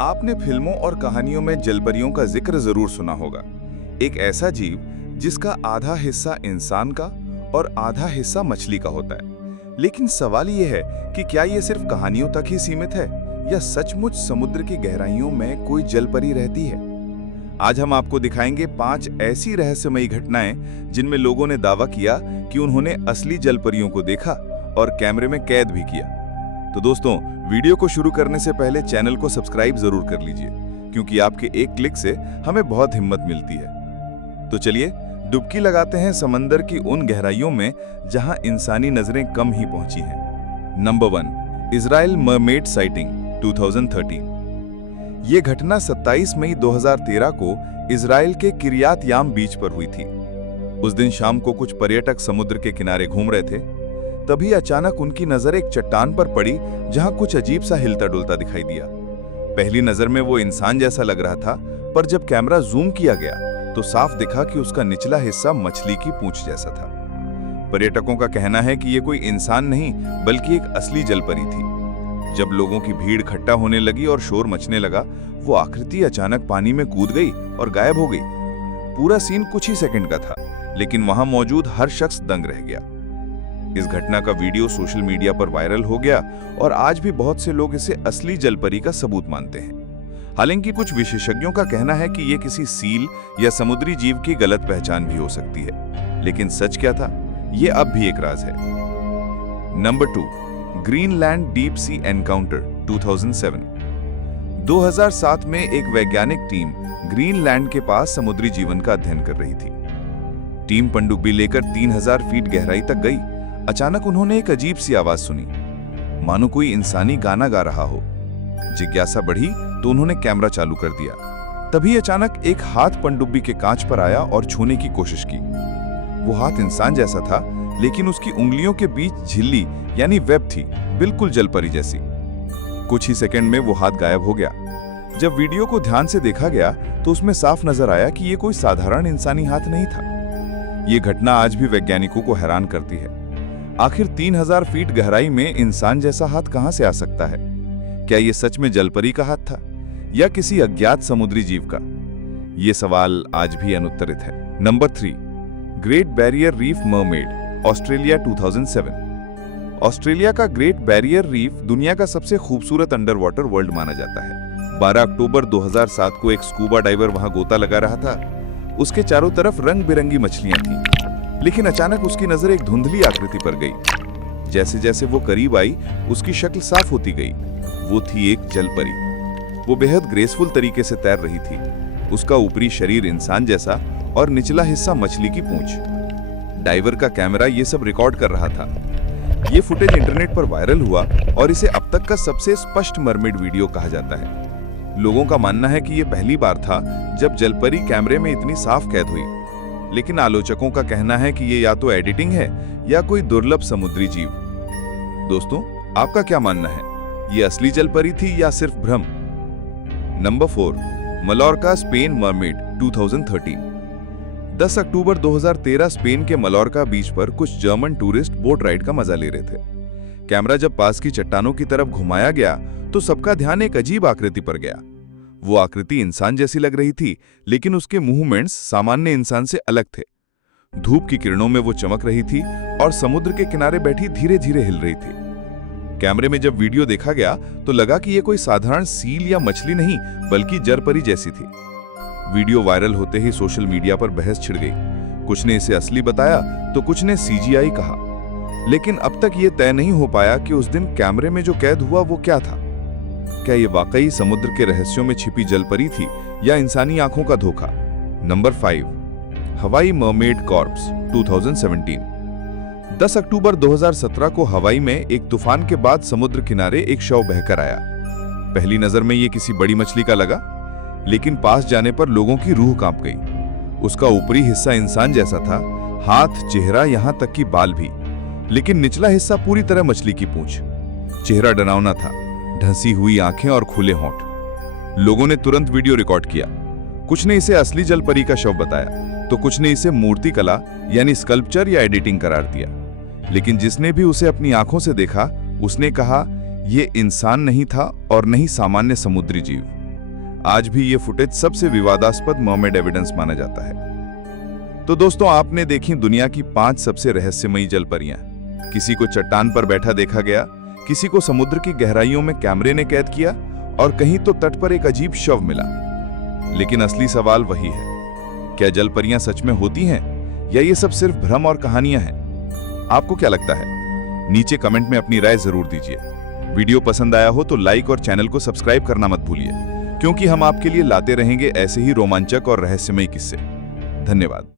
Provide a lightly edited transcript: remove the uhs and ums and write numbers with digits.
आपने फिल्मों और कहानियों में जलपरियों का जिक्र जरूर सुना होगा। एक ऐसा जीव जिसका आधा हिस्सा इंसान का और आधा हिस्सा मछली का होता है। लेकिन सवाल यह है कि क्या ये सिर्फ कहानियों तक ही सीमित है या सचमुच समुद्र की गहराइयों में कोई जलपरी रहती है। आज हम आपको दिखाएंगे 5 ऐसी रहस्यमयी घटनाएं जिनमें लोगों ने दावा किया कि उन्होंने असली जलपरियों को देखा और कैमरे में कैद भी किया। तो दोस्तों, वीडियो को शुरू करने से पहले चैनल को सब्सक्राइब जरूर कर लीजिए, क्योंकि आपके एक क्लिक से हमें बहुत हिम्मत मिलती है। तो चलिए डुबकी लगाते हैं समंदर की उन गहराइयों में जहां इंसानी नजरें कम ही पहुंची हैं। Number 1, Israel mermaid sighting 2013। ये घटना 27 मई 2013 को इजराइल के किरियात याम बीच पर हुई थी। उस दिन शाम को कुछ पर्यटक समुद्र के किनारे घूम रहे थे। तभी अचानक उनकी नजर एक चट्टान पर पड़ी जहां कुछ अजीब सा हिलता डुलता दिखाई दिया। पहली नजर में वो इंसान जैसा लग रहा था, पर जब कैमरा जूम किया गया तो साफ दिखा कि उसका निचला हिस्सा मछली की पूंछ जैसा था। पर्यटकों का कहना है कि ये कोई इंसान नहीं बल्कि एक असली जलपरी थी। जब लोगों की भीड़ इकट्ठा होने लगी और शोर मचने लगा, वो आकृति अचानक पानी में कूद गई और गायब हो गई। पूरा सीन कुछ ही सेकंड का था, लेकिन वहां मौजूद हर शख्स दंग रह गया। इस घटना का वीडियो सोशल मीडिया पर वायरल हो गया और आज भी बहुत से लोग इसे असली जलपरी का सबूत मानते हैं। हालांकि कुछ विशेषज्ञों का कहना है कि यह किसी सील या समुद्री जीव की गलत पहचान भी हो सकती है। लेकिन सच क्या था, यह अब भी एक राज है। Number 2, Greenland deep sea encounter 2007। 2007 में एक वैज्ञानिक टीम ग्रीनलैंड के पास समुद्री जीवन का अध्ययन कर रही थी। टीम पनडुब्बी लेकर 3000 फीट गहराई तक गई। अचानक उन्होंने एक अजीब सी आवाज सुनी, मानो कोई इंसानी गाना गा रहा हो। जिज्ञासा बढ़ी तो उन्होंने कैमरा चालू कर दिया। तभी अचानक एक हाथ पनडुब्बी के कांच पर आया और छूने की कोशिश की। वो हाथ इंसान जैसा था, लेकिन उसकी उंगलियों के बीच झिल्ली यानी वेब थी, बिल्कुल जलपरी जैसी। कुछ ही सेकंड में वो हाथ गायब हो गया। जब वीडियो को ध्यान से देखा गया तो उसमें साफ नजर आया कि ये कोई साधारण इंसानी हाथ नहीं था। ये घटना आज भी वैज्ञानिकों को हैरान करती है। आखिर 3000 फीट गहराई में इंसान जैसा हाथ कहां से आ सकता है? क्या यह सच में जलपरी का हाथ था या किसी अज्ञात समुद्री जीव का? यह सवाल आज भी अनुत्तरित है। Number 3, great barrier reef mermaid, Australia 2007। Australia का ग्रेट बैरियर रीफ दुनिया का सबसे खूबसूरत अंडर वाटर वर्ल्ड माना जाता है। 12 अक्टूबर 2007 को एक स्कूबा डाइवर वहां गोता लगा रहा था। उसके चारों तरफ रंग बिरंगी मछलियां थीं, लेकिन अचानक उसकी नजर एक धुंधली आकृति पर गई। जैसे जैसे वो करीब आई, उसकी शक्ल साफ होती गई। वो थी एक जलपरी। वो बेहद ग्रेसफुल तरीके से तैर रही थी। उसका ऊपरी शरीर इंसान जैसा और निचला हिस्सा मछली की पूंछ। डाइवर का कैमरा ये सब रिकॉर्ड कर रहा था। ये फुटेज इंटरनेट पर वायरल हुआ और इसे अब तक का सबसे स्पष्ट मरमेड वीडियो कहा जाता है। लोगों का मानना है कि यह पहली बार था जब जलपरी कैमरे में इतनी साफ कैद हुई। लेकिन आलोचकों का कहना है कि ये या तो एडिटिंग है या कोई दुर्लभ समुद्री जीव। दोस्तों, आपका क्या मानना है? ये असली जलपरी थी या सिर्फ भ्रम? Number 4, Mallorca Spain mermaid 2013। 10 अक्टूबर 2013 स्पेन के मलोरका बीच पर कुछ जर्मन टूरिस्ट बोट राइड का मजा ले रहे थे। कैमरा जब पास की चट्टानों की तरफ घुमाया गया तो सबका ध्यान एक अजीब आकृति पर गया। वो आकृति इंसान जैसी लग रही थी, लेकिन उसके मूवमेंट्स सामान्य इंसान से अलग थे। धूप की किरणों में वो चमक रही थी और समुद्र के किनारे बैठी धीरे धीरे हिल रही थी। कैमरे में जब वीडियो देखा गया तो लगा कि ये कोई साधारण सील या मछली नहीं बल्कि जलपरी जैसी थी। वीडियो वायरल होते ही सोशल मीडिया पर बहस छिड़ गई। कुछ ने इसे असली बताया तो कुछ ने CGI कहा। लेकिन अब तक ये तय नहीं हो पाया कि उस दिन कैमरे में जो कैद हुआ वो क्या था। क्या ये वाकई समुद्र के रहस्यों में छिपी जलपरी थी या इंसानी आंखों का धोखा? नंबर 5, हवाई मरमेड कॉर्प्स 2017। 10 अक्टूबर 2017 को हवाई में एक तूफान के बाद समुद्र किनारे एक शव बहकर आया। पहली नजर में ये किसी बड़ी मछली का लगा, लेकिन पास जाने पर लोगों की रूह कांप गई। उसका ऊपरी हिस्सा इंसान जैसा था, हाथ, चेहरा, यहां तक कि बाल भी, लेकिन निचला हिस्सा पूरी तरह मछली की पूंछ। चेहरा डरावना था, ढंसी हुई आंखें और खुले होंठ। लोगों ने तुरंत वीडियो रिकॉर्ड किया। कुछ ने इसे असली जलपरी का शव बताया तो कुछ ने इसे मूर्ति कला यानी स्कल्पचर या एडिटिंग करार दिया। लेकिन जिसने भी उसे अपनी आंखों से देखा उसने कहा यह इंसान नहीं था और नहीं सामान्य समुद्री जीव। आज भी ये फुटेज सबसे विवादास्पद मर्मेड एविडेंस माना जाता है। तो दोस्तों, आपने देखी दुनिया की 5 सबसे रहस्यमयी जल परियां। किसी को चट्टान पर बैठा देखा गया, किसी को समुद्र की गहराइयों में कैमरे ने कैद किया और कहीं तो तट पर एक अजीब शव मिला। लेकिन असली सवाल वही है, क्या जल परियां सच में होती हैं या ये सब सिर्फ भ्रम और कहानियां हैं? आपको क्या लगता है? नीचे कमेंट में अपनी राय जरूर दीजिए। वीडियो पसंद आया हो तो लाइक और चैनल को सब्सक्राइब करना मत भूलिए, क्योंकि हम आपके लिए लाते रहेंगे ऐसे ही रोमांचक और रहस्यमयी किस्से। धन्यवाद।